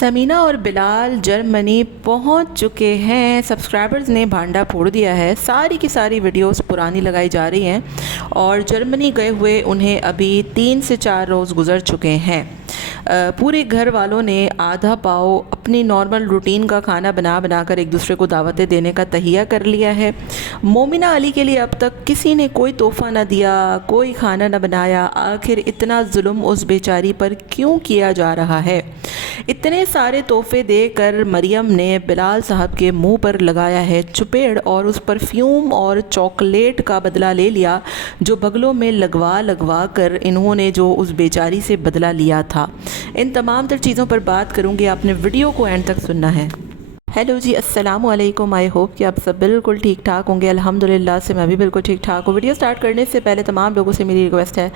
समीना और बिलाल जर्मनी पहुंच चुके हैं। सब्सक्राइबर्स ने भांडा फोड़ दिया है। सारी की सारी वीडियोस पुरानी लगाई जा रही हैं और जर्मनी गए हुए उन्हें अभी 3 से 4 रोज़ गुजर चुके हैं। पूरे घर वालों ने आधा पाव अपनी नॉर्मल रूटीन का खाना बना बना कर एक दूसरे को दावतें देने का तहिया कर लिया है। मोमिना अली के लिए अब तक किसी ने कोई तोहफ़ा न दिया, कोई खाना न बनाया। आखिर इतना जुल्म उस बेचारी पर क्यों किया जा रहा है? इतने सारे तोहफ़े देकर मरियम ने बिलाल साहब के मुंह पर लगाया है चुपेड़ और उस परफ्यूम और चॉकलेट का बदला ले लिया जो बगलों में लगवा लगवा कर इन्होंने जो उस बेचारी से बदला लिया था। इन तमाम तर चीज़ों पर बात करूँगी, आपने वीडियो को एंड तक सुनना है। हेलो जी, अस्सलाम वालेकुम। आई होप कि आप सब बिल्कुल ठीक ठाक होंगे। अल्हम्दुलिल्लाह से मैं भी बिल्कुल ठीक ठाक हूँ। वीडियो स्टार्ट करने से पहले तमाम लोगों से मेरी रिक्वेस्ट है,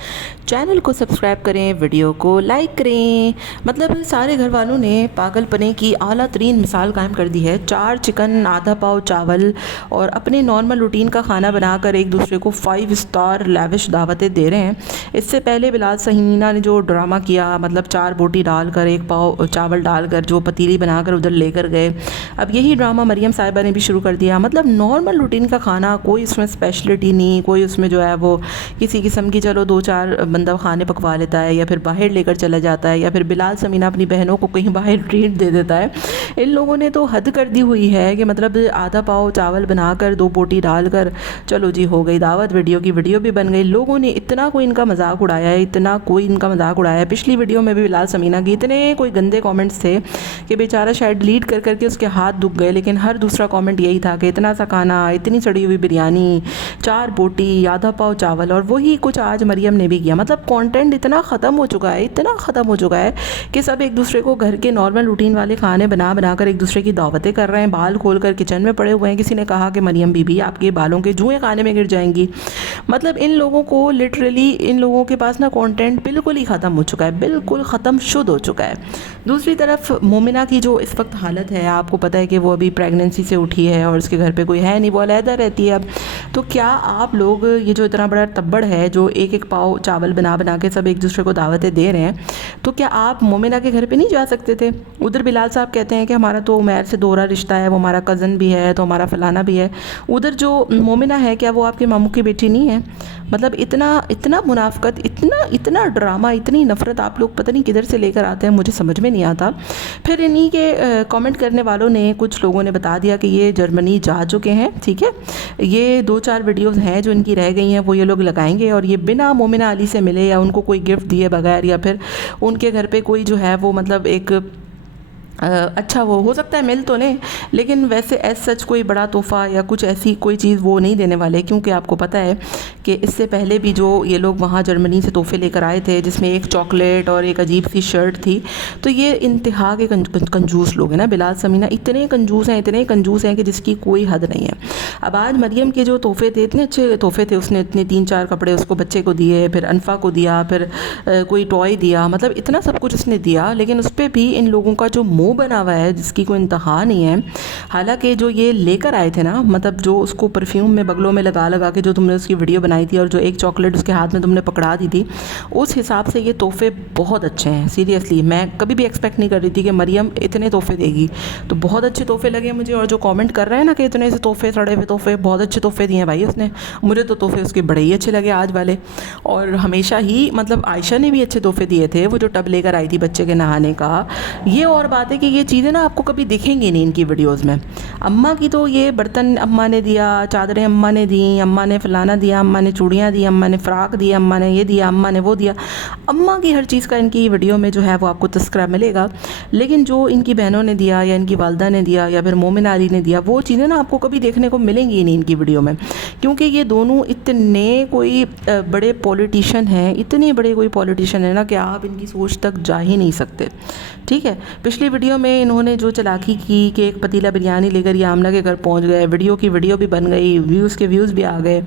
चैनल को सब्सक्राइब करें, वीडियो को लाइक करें। मतलब सारे घर वालों ने पागलपने की आला तरीन मिसाल कायम कर दी है। 4 चिकन, आधा पाव चावल और अपने नॉर्मल रूटीन का खाना बनाकर एक दूसरे को 5 स्टार लेविश दावतें दे रहे हैं। इससे पहले बिलाल सहीना ने जो ड्रामा किया, मतलब 4 बोटी डालकर 1 पाव चावल डालकर जो पतीली बनाकर उधर लेकर गए, अब यही ड्रामा मरियम साहिबा ने भी शुरू कर दिया। मतलब नॉर्मल रूटीन का खाना, कोई उसमें स्पेशलिटी नहीं, कोई उसमें जो है वो किसी किस्म की, चलो 2-4 बंदा खाने पकवा लेता है या फिर बाहर लेकर चला जाता है या फिर बिलाल समीना अपनी बहनों को कहीं बाहर ट्रीट दे देता है। इन लोगों ने तो हद कर दी हुई है कि मतलब आधा पाव चावल बनाकर 2 बोटी डालकर चलो जी हो गई दावत, वीडियो की वीडियो भी बन गई। लोगों ने इतना कोई इनका मजाक उड़ाया है, इतना कोई इनका मजाक उड़ाया है। पिछली वीडियो में भी बिलाल समीना की इतने कोई गंदे कमेंट्स थे कि बेचारा शायद डिलीट कर करके उसके हाथ दुख गए, लेकिन हर दूसरा कमेंट यही था कि इतना सा खाना, इतनी सड़ी हुई बिरयानी, 4 बोटी, आधा पाव चावल। और वही कुछ आज मरियम ने भी किया। मतलब कंटेंट इतना ख़त्म हो चुका है, इतना ख़त्म हो चुका है कि सब एक दूसरे को घर के नॉर्मल रूटीन वाले खाने बना बना कर एक दूसरे की दावतें कर रहे हैं। बाल खोल कर किचन में पड़े हुए हैं। किसी ने कहा कि मरियम बीबी आपके बालों के जुएँ खाने में गिर जाएंगी। मतलब इन लोगों को लिटरली, इन लोगों के पास ना कंटेंट बिल्कुल ही ख़त्म हो चुका है, बिल्कुल ख़त्म शुद्ध हो चुका है। दूसरी तरफ मोमिना की जो इस वक्त हालत है, आपको पता है कि वो अभी प्रेगनेंसी से उठी है और उसके घर पे कोई है नहीं, वो अलहदा रहती है अब। तो क्या आप लोग ये जो इतना बड़ा तब्बड़ है जो एक एक पाव चावल बना बना के सब एक दूसरे को दावतें दे रहे हैं, तो क्या आप मोमिना के घर पे नहीं जा सकते थे? उधर बिलाल साहब कहते हैं कि हमारा तो उमैर से दोहरा रिश्ता है, वो हमारा कज़न भी है तो हमारा फलाना भी है। उधर जो मोमिना है, क्या वो आपके मामू की बेटी नहीं है? मतलब इतना इतना मुनाफकत, इतना इतना ड्रामा, इतनी नफ़रत आप लोग पता नहीं किधर से लेकर आते हैं, मुझे समझ में नहीं आता। फिर इन्हीं के कमेंट करने वालों ने, कुछ लोगों ने बता दिया कि ये जर्मनी जा चुके हैं। ठीक है, ये 2-4 वीडियोस हैं जो इनकी रह गई हैं, वो ये लोग लगाएंगे और ये बिना मोमिना अली से मिले या उनको कोई गिफ्ट दिए बगैर या फिर उनके घर पे कोई जो है वो मतलब एक अच्छा, वो हो सकता है मिल तो लें, लेकिन वैसे एज सच कोई बड़ा तोहफ़ा या कुछ ऐसी कोई चीज़ वो नहीं देने वाले। क्योंकि आपको पता है कि इससे पहले भी जो ये लोग वहाँ जर्मनी से तोहफ़े लेकर आए थे, जिसमें एक चॉकलेट और एक अजीब सी शर्ट थी, तो ये इंतहा के कंजूस लोग हैं ना। बिलाल समीना इतने कंजूस हैं, इतने कंजूस हैं कि जिसकी कोई हद नहीं है। अब आज मरियम के जो तोहफ़े थे, इतने अच्छे तोहफ़े थे, उसने इतने 3-4 कपड़े उसको बच्चे को दिए, फिर अनफा को दिया, फिर कोई टॉय दिया, मतलब इतना सब कुछ उसने दिया, लेकिन उस पर भी इन लोगों का जो मुँह बना हुआ है जिसकी कोई इंतहा नहीं है। हालांकि जो ये लेकर आए थे ना, मतलब जो उसको परफ्यूम में बगलों में लगा लगा के जो तुमने उसकी वीडियो बनाई थी और जो एक चॉकलेट उसके हाथ में तुमने पकड़ा दी थी, उस हिसाब से ये तोहफ़े बहुत अच्छे हैं। सीरियसली मैं कभी भी एक्सपेक्ट नहीं कर रही थी कि मरियम इतने तोहफ़े देगी, तो बहुत अच्छे तोहफ़े लगे मुझे। और जो कमेंट कर रहे हैं ना कि इतने से तोहफ़े, सड़े हुए तोहफ़े, बहुत अच्छे तोहफ़े दिए भाई उसने, मुझे तो तोहफ़े उसके बड़े ही अच्छे लगे आज वाले। और हमेशा ही मतलब आयशा ने भी अच्छे तोहफ़े दिए थे, वो जो टब लेकर आई थी बच्चे के नहाने का। ये और बात है कि ये चीज़ें ना आपको कभी दिखेंगी नहीं इनकी वीडियोस में। अम्मा की तो ये बर्तन अम्मा ने दिया, चादरें अम्मा ने दी, अम्मा ने फलाना दिया, अम्मा ने चूड़ियाँ दी, अम्मा ने फ़्राक दी, अम्मा ने ये दिया, अम्मा ने वो दिया। अम्मा की हर चीज़ का इनकी वीडियो में जो है वो आपको तस्करा मिलेगा। लेकिन जो इनकी बहनों ने दिया या इनकी वालदा ने दिया या फिर मोमिना अली ने दिया, वो चीज़ें ना आपको कभी देखने को मिलेंगी ही नहीं इनकी वीडियो में। क्योंकि ये दोनों इतने कोई बड़े पॉलिटिशियन हैं, इतने बड़े कोई पॉलिटिशियन है ना कि आप इनकी सोच तक जा ही नहीं सकते। ठीक है, पिछली वीडियो में इन्होंने जो चालाकी की कि एक पतीला बिरयानी लेकर लेकर ये आमना के घर पहुंच गए, वीडियो की वीडियो भी बन गई, व्यूज़ के व्यूज़ भी आ गए।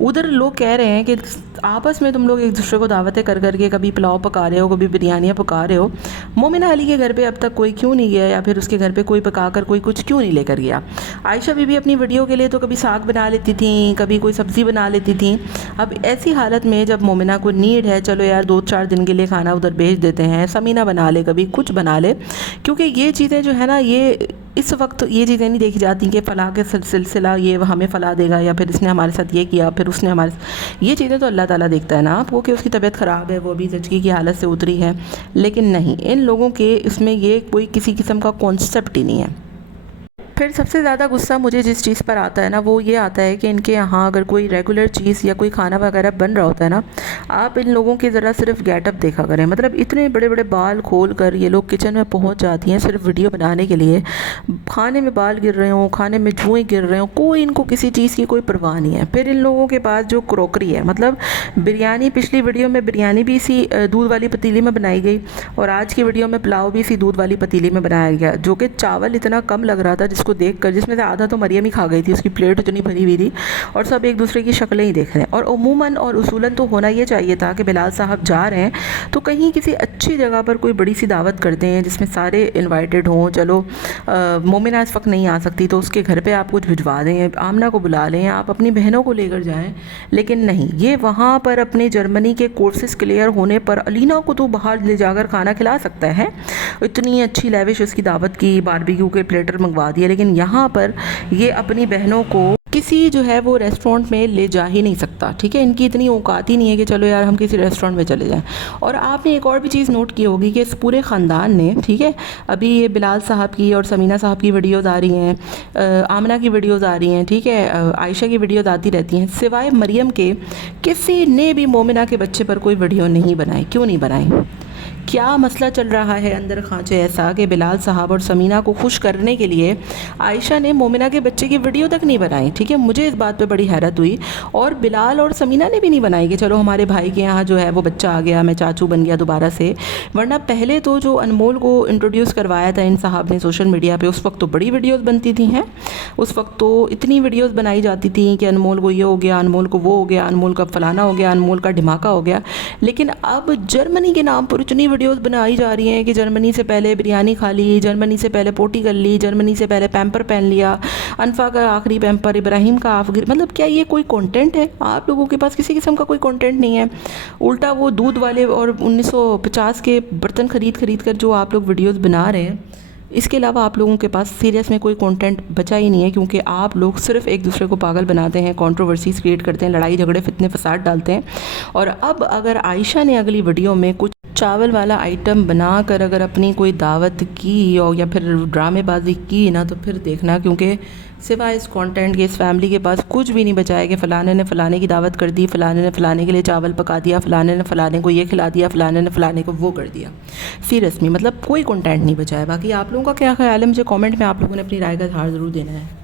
उधर लोग कह रहे हैं कि आपस में तुम लोग एक दूसरे को दावतें कर करके कभी पुलाव पका रहे हो, कभी बिरयानियाँ पका रहे हो, मोमिना अली के घर पे अब तक कोई क्यों नहीं गया, या फिर उसके घर पे कोई पका कर कोई कुछ क्यों नहीं लेकर गया। आयशा बीबी अपनी वीडियो के लिए तो कभी साग बना लेती थी, कभी कोई सब्ज़ी बना लेती थी। अब ऐसी हालत में जब मोमिना को नीड है, चलो यार 2-4 दिन के लिए खाना उधर भेज देते हैं, समीना बना ले, कभी कुछ बना ले, क्योंकि ये चीज़ें जो है ना, ये इस वक्त ये चीज़ें नहीं देखी जाती कि फ़लाँ के सिलसिला ये हमें फ़ला देगा, या फिर इसने हमारे साथ ये किया, फिर उसने हमारे, ये चीज़ें तो अल्लाह ताला देखता है ना आपको कि उसकी तबीयत ख़राब है, वो भी ज़चगी की हालत से उतरी है। लेकिन नहीं, इन लोगों के इसमें ये कोई किसी किस्म का कॉन्सेप्ट ही नहीं है। फिर सबसे ज़्यादा गुस्सा मुझे जिस चीज़ पर आता है ना, वो ये आता है कि इनके यहाँ अगर कोई रेगुलर चीज़ या कोई खाना वगैरह बन रहा होता है ना, आप इन लोगों के ज़रा सिर्फ गेटअप देखा करें। मतलब इतने बड़े बड़े बाल खोल कर ये लोग किचन में पहुँच जाती हैं सिर्फ वीडियो बनाने के लिए। खाने में बाल गिर रहे हों, खाने में जुएँ गिर रहे हों, कोई इनको किसी चीज़ की कोई परवाह नहीं है। फिर इन लोगों के पास जो क्रॉकरी है, मतलब बिरयानी, पिछली वीडियो में बिरयानी भी इसी दूध वाली पतीली में बनाई गई, और आज की वीडियो में पुलाव भी इसी दूध वाली पतीली में बनाया गया, जो कि चावल इतना कम लग रहा था जिसको देखकर, जिसमें से आधा तो मरियम ही खा गई थी, उसकी प्लेट इतनी भरी हुई थी, और सब एक दूसरे की शक्लें ही देख रहे हैं। और उमूमन और उसूलन तो होना ये चाहिए था कि बिलाल साहब जा रहे हैं तो कहीं किसी अच्छी जगह पर कोई बड़ी सी दावत करते हैं जिसमें सारे इनवाइटेड हों। चलो मोमिना इस वक्त नहीं आ सकती तो उसके घर पे आप कुछ भिजवा दें, आमना को बुला लें, आप अपनी बहनों को लेकर जाएं। लेकिन नहीं, ये वहाँ पर अपने जर्मनी के कोर्सेज़ क्लियर होने पर अलीना को तो बाहर ले जाकर खाना खिला सकता है, इतनी अच्छी लेविश उसकी दावत की, बारबेक्यू के प्लेटर मंगवा दिए। लेकिन यहाँ पर ये अपनी बहनों को किसी जो है वो रेस्टोरेंट में ले जा ही नहीं सकता। ठीक है, इनकी इतनी औकात ही नहीं है कि चलो यार हम किसी रेस्टोरेंट में चले जाएं। और आपने एक और भी चीज़ नोट की होगी कि इस पूरे ख़ानदान ने, ठीक है, अभी ये बिलाल साहब की और समीना साहब की वीडियोज़ आ रही हैं, आमना की वीडियोज़ आ रही हैं, ठीक है, आयशा की वीडियोज़ आती रहती हैं, सिवाय मरियम के किसी ने भी मोमिना के बच्चे पर कोई वीडियो नहीं बनाई। क्यों नहीं बनाई? क्या मसला चल रहा है अंदर खांचे ऐसा कि बिलाल साहब और समीना को खुश करने के लिए आयशा ने मोमिना के बच्चे की वीडियो तक नहीं बनाई। ठीक है, मुझे इस बात पे बड़ी हैरत हुई, और बिलाल और समीना ने भी नहीं बनाई कि चलो हमारे भाई के यहाँ जो है वो बच्चा आ गया, मैं चाचू बन गया दोबारा से। वरना पहले तो जो अनमोल को इंट्रोड्यूस करवाया था इन साहब ने सोशल मीडिया पर, उस वक्त तो बड़ी वीडियोज़ बनती थी हैं, उस वक्त तो इतनी वीडियोज़ बनाई जाती थी कि अनमोल को ये हो गया, अनमोल को वो हो गया, अनमोल का फलाना हो गया, अनमोल का ढिमाका हो गया। लेकिन अब जर्मनी के नाम पर इतनी वीडियोस बनाई जा रही हैं कि जर्मनी से पहले बिरयानी खा ली, जर्मनी से पहले पोटी कर ली, जर्मनी से पहले पैम्पर पहन लिया, अनफा का आखिरी पैम्पर, इब्राहिम का आखिरी, मतलब क्या ये कोई कंटेंट है? आप लोगों के पास किसी किस्म का कोई कंटेंट नहीं है। उल्टा वो दूध वाले और 1950 के बर्तन खरीद कर जो आप लोग वीडियोस बना रहे हैं, इसके अलावा आप लोगों के पास सीरियस में कोई कंटेंट बचा ही नहीं है, क्योंकि आप लोग सिर्फ एक दूसरे को पागल बनाते हैं, कंट्रोवर्सीज क्रिएट करते हैं, लड़ाई झगड़े फितने फसाद डालते हैं। और अब अगर आयशा ने अगली वीडियो में कुछ चावल वाला आइटम बनाकर अगर अपनी कोई दावत की और या फिर ड्रामेबाजी की ना, तो फिर देखना, क्योंकि सिवाय इस कंटेंट के इस फैमिली के पास कुछ भी नहीं बचा है कि फ़लाने ने फ़लाने की दावत कर दी, फ़लाने ने फ़लाने के लिए चावल पका दिया, फ़लाने ने फ़लाने को ये खिला दिया, फ़लाने ने फ़लाने को वो कर दिया। सीरियसली मतलब कोई कंटेंट नहीं बचा है। बाकी आप लोगों का क्या ख्याल है, मुझे कमेंट में आप लोगों ने अपनी राय का इज़हार ज़रूर देना है।